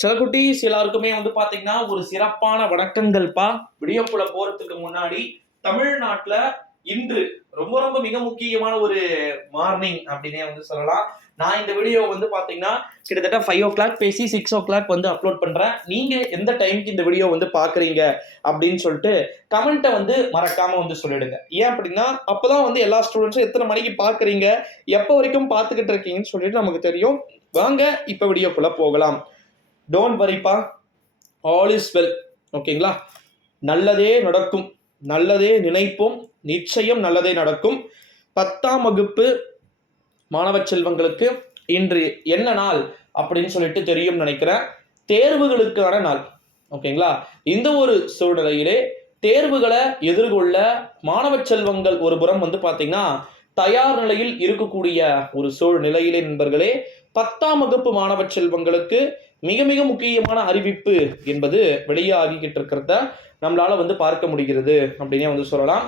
சில குட்டீஸ் எல்லாருக்குமே வந்து பாத்தீங்கன்னா ஒரு சிறப்பான வணக்கங்கள்ப்பா விடியப்புல போறதுக்கு முன்னாடி தமிழ்நாட்டுல இன்று ரொம்ப ரொம்ப மிக முக்கியமான ஒரு மார்னிங் அப்படின்னே வந்து சொல்லலாம். நான் இந்த வீடியோ வந்து பாத்தீங்கன்னா கிட்டத்தட்ட ஃபைவ் ஓ கிளாக் பேசி சிக்ஸ் ஓ கிளாக் வந்து அப்லோட் பண்றேன். நீங்க எந்த டைம்க்கு இந்த வீடியோ வந்து பாக்குறீங்க அப்படின்னு சொல்லிட்டு கமெண்ட்டை வந்து மறக்காம வந்து சொல்லிடுங்க. ஏன் அப்படின்னா அப்பதான் வந்து எல்லா ஸ்டூடெண்ட்ஸும் எத்தனை மணிக்கு பாக்குறீங்க எப்போ வரைக்கும் பார்த்துக்கிட்டு இருக்கீங்கன்னு சொல்லிட்டு நமக்கு தெரியும். வாங்க இப்போ வீடியோக்குள்ள போகலாம். டோன்ட் வரிப்பா ஆல் இஸ் வெல் ஓகேங்களா நல்லதே நடக்கும். நல்லதே நினைப்போம். நிச்சயம் நல்லதே நடக்கும். பத்தாம் வகுப்பு மாணவ செல்வங்களுக்கு இன்று என்ன நாள் அப்படின்னு சொல்லிட்டு தெரியும் நினைக்கிறேன். தேர்வுகளுக்கான நாள். ஓகேங்களா இந்த ஒரு சூழ்நிலையிலே தேர்வுகளை எதிர்கொள்ள மாணவ செல்வங்கள் ஒரு புறம் வந்து பார்த்தீங்கன்னா தயார் நிலையில் இருக்கக்கூடிய ஒரு சூழ்நிலையிலே நண்பர்களே பத்தாம் வகுப்பு மாணவ செல்வங்களுக்கு மிக மிக முக்கியமான அறிவிப்பு என்பது வெளியாகிக்கிட்டு இருக்கிறத நம்மளால வந்து பார்க்க முடிகிறது அப்படின்னே வந்து சொல்லலாம்.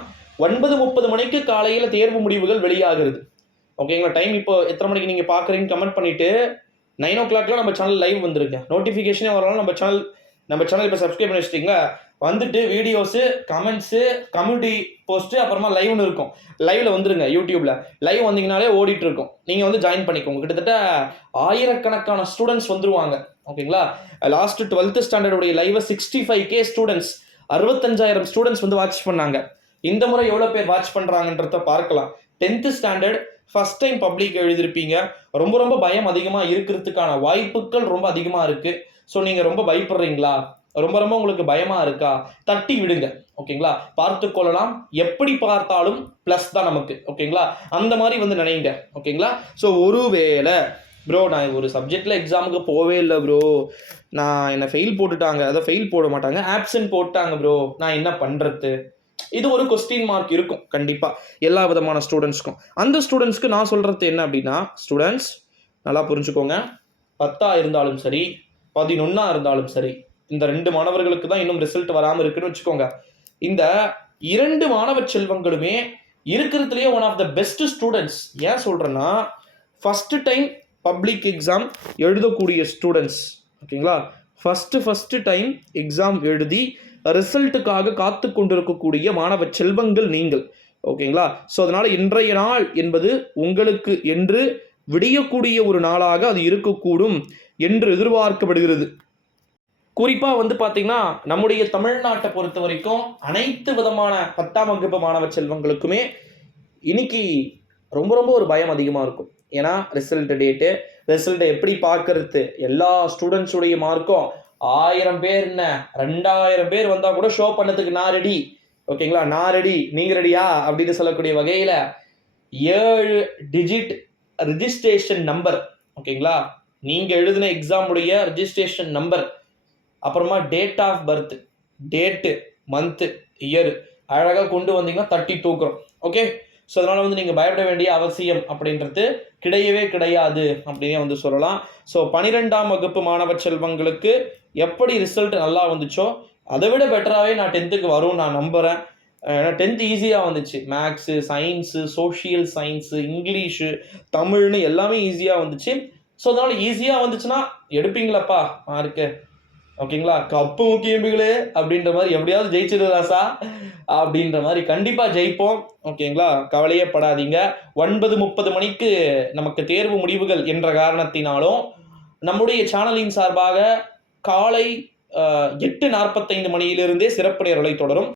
ஒன்பது முப்பது மணிக்கு காலையில தேர்வு முடிவுகள் வெளியாகிறது. ஓகேங்களா டைம் இப்போ எத்தனை மணிக்கு நீங்க பாக்குறீங்க கமெண்ட் பண்ணிட்டு நைன் ஓ கிளாக்ல நம்ம சேனல் லைவ் வந்திருக்கேன் நோட்டிஃபிகேஷனே வரலாம் நம்ம சேனல் நம்ம சேனல் இப்போ சப்ஸ்கிரைப் பண்ணி வச்சிட்டிங்களா? வந்துட்டு வீடியோஸு கமெண்ட்ஸு கம்யூனிட்டி போஸ்ட்டு அப்புறமா லைவ்னு இருக்கும். லைவ்ல வந்துருங்க யூடியூப்ல லைவ் வந்தீங்கனாலே ஓடிட்டு இருக்கும். நீங்க வந்து ஜாயின் பண்ணிக்கோங்க. கிட்டத்தட்ட ஆயிரக்கணக்கான ஸ்டூடெண்ட்ஸ் வந்துருவாங்க. ஓகேங்களா? லாஸ்ட் டுவெல்த் ஸ்டாண்டர்டுடைய லைவை சிக்ஸ்டி ஃபைவ் கே ஸ்டூடெண்ட்ஸ் அறுபத்தஞ்சாயிரம் ஸ்டூடெண்ட்ஸ் வந்து வாட்ச் பண்ணாங்க. இந்த முறை எவ்வளோ பேர் வாட்ச் பண்ணுறாங்கன்றத பார்க்கலாம். Tenth standard first time public எழுதியிருப்பீங்க ரொம்ப ரொம்ப பயம் அதிகமாக இருக்கிறதுக்கான வாய்ப்புகள் ரொம்ப அதிகமாக இருக்குது ஸோ நீங்கள் ரொம்ப பயப்படுறீங்களா? ரொம்ப ரொம்ப உங்களுக்கு பயமா இருக்கா? தட்டி விடுங்க. ஓகேங்களா? பார்த்து கொள்ளலாம். எப்படி பார்த்தாலும் ப்ளஸ் தான் நமக்கு. ஓகேங்களா? அந்த மாதிரி வந்து நினைங்க. ஓகேங்களா? ஸோ ஒருவேளை ப்ரோ நான் ஒரு சப்ஜெக்டில் எக்ஸாமுக்கு போவே இல்லை ப்ரோ நான் என்னை ஃபெயில் போட்டுட்டாங்க. அதை ஃபெயில் போட மாட்டாங்க. ஆப்சன்ட் போட்டாங்க ப்ரோ நான் என்ன பண்ணுறது இது ஒரு கொஸ்டின் மார்க் இருக்கும். கண்டிப்பாக எல்லா விதமான ஸ்டூடெண்ட்ஸ்க்கும் அந்த ஸ்டூடெண்ட்ஸ்க்கு நான் சொல்கிறது என்ன அப்படின்னா ஸ்டூடெண்ட்ஸ் நல்லா புரிஞ்சுக்கோங்க. பத்தாக இருந்தாலும் சரி பதினொன்னா இருந்தாலும் சரி இந்த ரெண்டு மாணவர்களுக்கு தான் இன்னும் ரிசல்ட் வராமல் இருக்குன்னு வச்சுக்கோங்க. இந்த இரண்டு மாணவ செல்வங்களுமே இருக்கிறதுலேயே one of the best students ஏன் சொல்கிறேன்னா ஃபஸ்ட்டு டைம் பப்ளிக் எக்ஸாம் எழுதக்கூடிய ஸ்டூடெண்ட்ஸ் ஓகேங்களா? ஃபஸ்ட்டு ஃபஸ்ட்டு டைம் எக்ஸாம் எழுதி ரிசல்ட்டுக்காக காத்து கொண்டிருக்கக்கூடிய மாணவ செல்வங்கள் நீங்கள். ஓகேங்களா? ஸோ அதனால் இன்றைய நாள் என்பது உங்களுக்கு என்று விடியக்கூடிய ஒரு நாளாக அது இருக்கக்கூடும் என்று எதிர்பார்க்கப்படுகிறது. குறிப்பாக வந்து பார்த்தீங்கன்னா நம்முடைய தமிழ்நாட்டை பொறுத்த வரைக்கும் அனைத்து விதமான பத்தாம் வகுப்பு மாணவ செல்வங்களுக்குமே இன்னைக்கு ரொம்ப ரொம்ப ஒரு பயம் அதிகமாக இருக்கும். ஏன்னா ரிசல்ட் டேட்டு ரிசல்ட்டை எப்படி பார்க்கறது எல்லா ஸ்டூடெண்ட்ஸுடைய மார்க்கும் ஆயிரம் பேர் என்ன? ரெண்டாயிரம் பேர் வந்தால் கூட ஷோ பண்ணதுக்கு நான் ரெடி ஓகேங்களா? நான் ரெடி நீங்கள் ரெடியா அப்படின்னு சொல்லக்கூடிய வகையில் ஏழு டிஜிட் ரிஜிஸ்ட்ரேஷன் நம்பர் ஓகேங்களா? நீங்கள் எழுதின எக்ஸாமுடைய ரிஜிஸ்ட்ரேஷன் நம்பர் அப்புறமா date of birth date month year அழகாக கொண்டு வந்தீங்கன்னா தட்டி தூக்குறோம். ஓகே ஸோ அதனால் வந்து நீங்கள் பயப்பட வேண்டிய அவசியம் அப்படின்றது கிடையவே கிடையாது அப்படின்னே வந்து சொல்லலாம். ஸோ பனிரெண்டாம் வகுப்பு மாணவ செல்வங்களுக்கு எப்படி ரிசல்ட் நல்லா வந்துச்சோ அதை விட பெட்டராகவே நான் டென்த்துக்கு வரும் நான் நம்புகிறேன் ஏன்னா டென்த் ஈஸியாக வந்துச்சு. Maths science social science English தமிழ்னு எல்லாமே ஈஸியாக வந்துச்சு. ஸோ அதனால் ஈஸியாக வந்துச்சுன்னா எடுப்பீங்களப்பா மார்க்கு ஓகேங்களா? கப்பு முக்கியம்பிகளே அப்படின்ற மாதிரி எப்படியாவது ஜெயிச்சிடு ராசா அப்படின்ற மாதிரி கண்டிப்பாக ஜெயிப்போம். ஓகேங்களா? கவலையே படாதீங்க. ஒன்பது முப்பது மணிக்கு நமக்கு தேர்வு முடிவுகள் என்ற காரணத்தினாலும் நம்முடைய சேனலின் சார்பாக காலை எட்டு நாற்பத்தைந்து மணியிலிருந்தே சிறப்பு நேரலை தொடரும்.